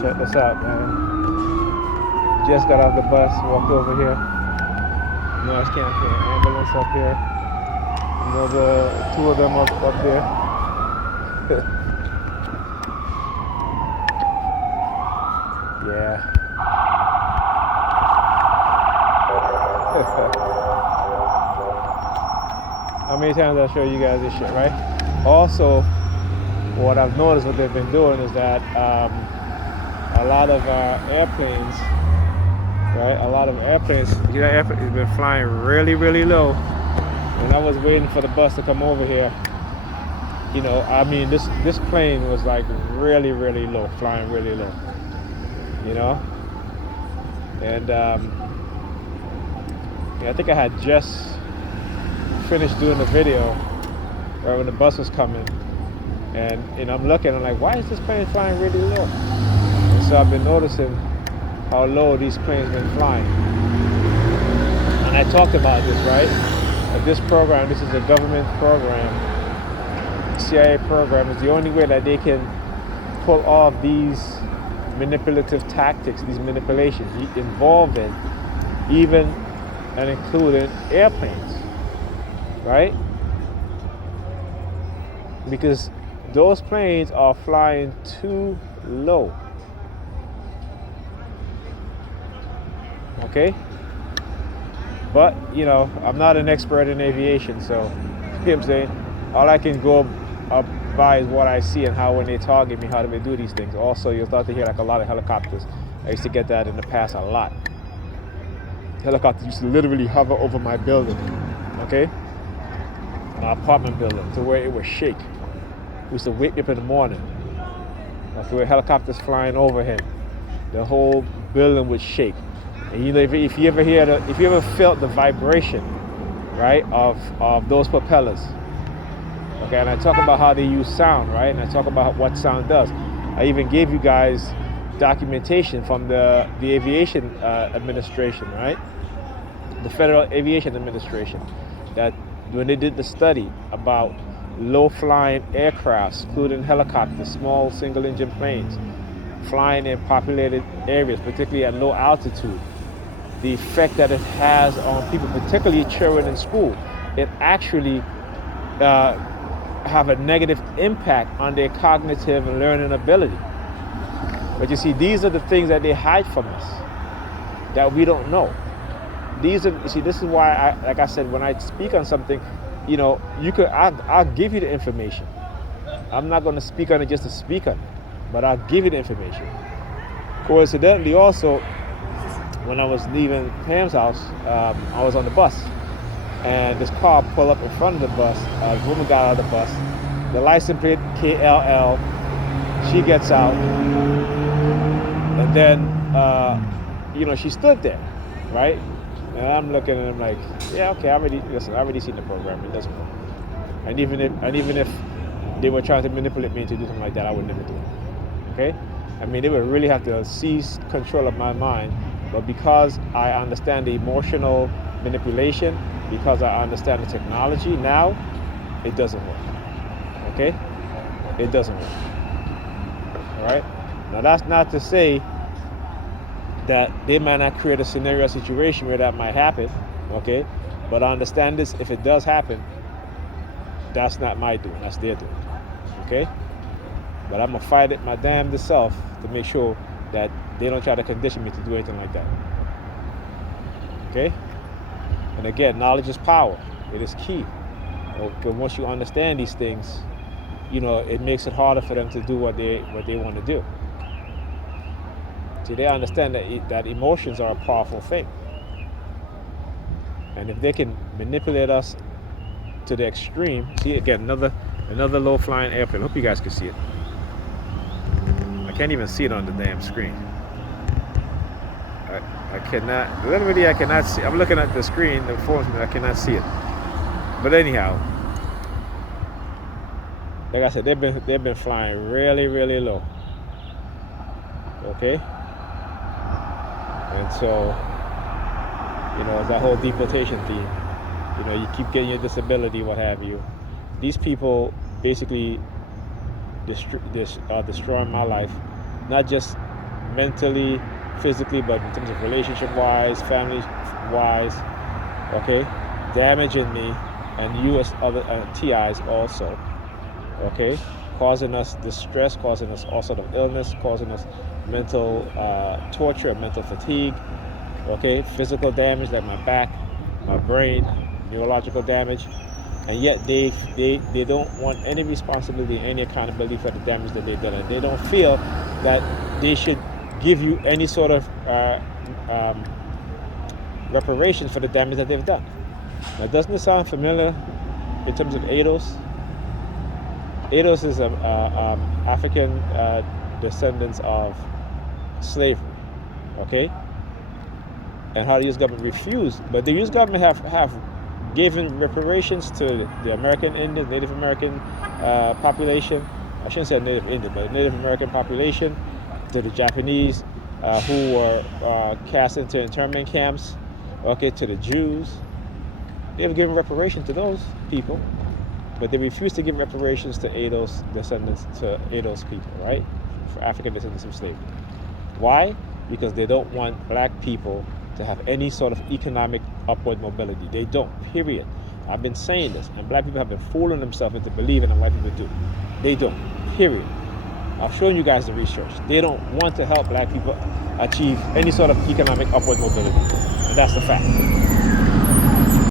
check this out, man. Just got off the bus, walked over here. Noise canceling ambulance up here. Another two of them up there. Yeah. How many times I show you guys this shit, right? Also, what I've noticed what they've been doing is that a lot of airplanes, right? A lot of airplanes, you know, airplanes have been flying really, really low. And I was waiting for the bus to come over here. You know, I mean, this plane was like really, really low, flying really low. You know, and yeah, I think I had just finished doing the video right when the bus was coming, and I'm looking, I'm like, why is this plane flying really low? And so I've been noticing how low these planes been flying, and I talked about this, right? That this program, this is a government program, CIA program, is the only way that they can pull off these manipulative tactics, these manipulations involving even and including airplanes, right? Because those planes are flying too low. Okay? But, you know, I'm not an expert in aviation, so, you know what I'm saying? All I can go by is what I see and how when they target me, how do they do these things. Also, you'll start to hear like a lot of helicopters. I used to get that in the past a lot. Helicopters used to literally hover over my building, okay? My apartment building, to where it would shake. It used to wake me up in the morning. Like with helicopters flying overhead, the whole building would shake. And you know, if you ever felt the vibration, right, of those propellers. Okay, and I talk about how they use sound, right? And I talk about what sound does. I even gave you guys documentation from the Aviation Administration, right? The Federal Aviation Administration, that when they did the study about low-flying aircrafts, including helicopters, small single-engine planes, flying in populated areas, particularly at low altitude, the effect that it has on people, particularly children in school, it actually have a negative impact on their cognitive and learning ability. But you see, these are the things that they hide from us, that we don't know. This is why like I said, when I speak on something, you know, I'll give you the information. I'm not going to speak on it just to speak on it, but I'll give you the information. Coincidentally, also, when I was leaving Pam's house, I was on the bus, and this car pulled up in front of the bus. A woman got out of the bus. The license plate KLL. She gets out, and then you know, she stood there, right? And I'm looking, and I'm like, yeah, okay, I already seen the program. It doesn't work. And even if they were trying to manipulate me to do something like that, I would never do it. Okay? I mean, they would really have to seize control of my mind. But because I understand the emotional manipulation, because I understand the technology now, it doesn't work. Okay? It doesn't work. All right? Now, that's not to say that they might not create a scenario, situation where that might happen. Okay? But I understand this, if it does happen, that's not my doing, that's their doing. Okay? But I'm gonna fight it my damnedest self to make sure that they don't try to condition me to do anything like that. Okay? And again, knowledge is power. It is key. Okay, once you understand these things, you know, it makes it harder for them to do what they want to do. See, they understand that emotions are a powerful thing. And if they can manipulate us to the extreme, see, again, another low-flying airplane. I hope you guys can see it. I can't even see it on the damn screen. I cannot, literally I cannot see. I'm looking at the screen, the phone, I cannot see it. But anyhow, like I said, they've been flying really, really low. Okay? And so, you know, it's that whole deportation theme. You know, you keep getting your disability, what have you. These people basically destroying my life, not just mentally, physically, but in terms of relationship-wise, family-wise, okay, damaging me and you as other TIs also, okay, causing us distress, causing us all sort of illness, causing us mental torture, mental fatigue, okay, physical damage like my back, my brain, neurological damage, and yet they don't want any responsibility, any accountability for the damage that they've done, and they don't feel that they should give you any sort of reparations for the damage that they've done. Now, doesn't it sound familiar in terms of ADOS? ADOS is African descendants of slavery, okay? And how the U.S. government refused, but the U.S. government have given reparations to the American Indian, Native American population. I shouldn't say Native Indian, but Native American population, to the Japanese who were cast into internment camps, okay, to the Jews. They've given reparations to those people, but they refuse to give reparations to ADOS descendants, to ADOS people, right? For African descendants of slavery. Why? Because they don't want black people to have any sort of economic upward mobility. They don't, period. I've been saying this, and black people have been fooling themselves into believing that white people do. They don't, period. I've shown you guys the research. They don't want to help black people achieve any sort of economic upward mobility. And that's the fact.